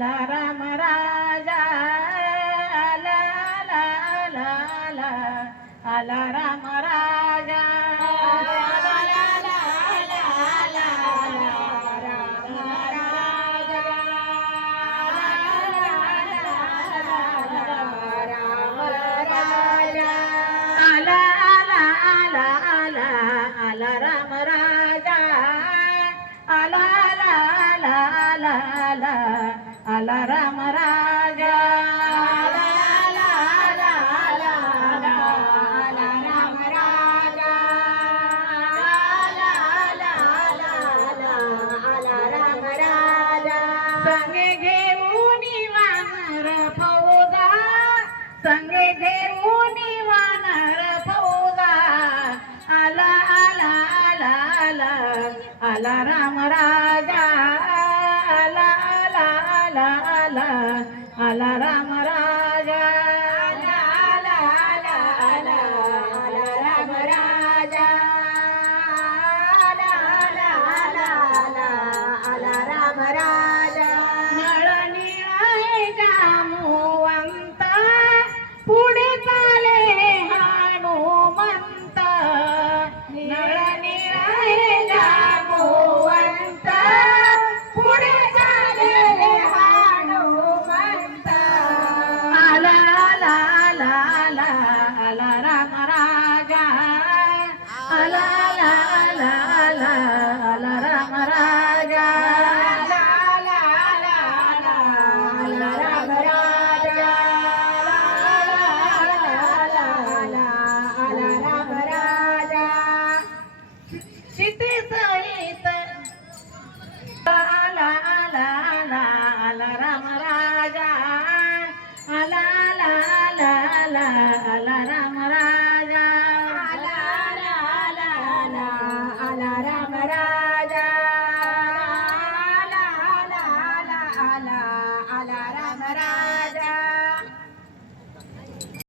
ला राम राजा ला ला ला ला आला राम राजा la la आला राम राजा. संगे घेऊन वानर फौजा. संगे घेऊन वानर फौजा. आला आला आला आला आला राम राजा. ala ala ram ram ala rama raja ala ala rama rama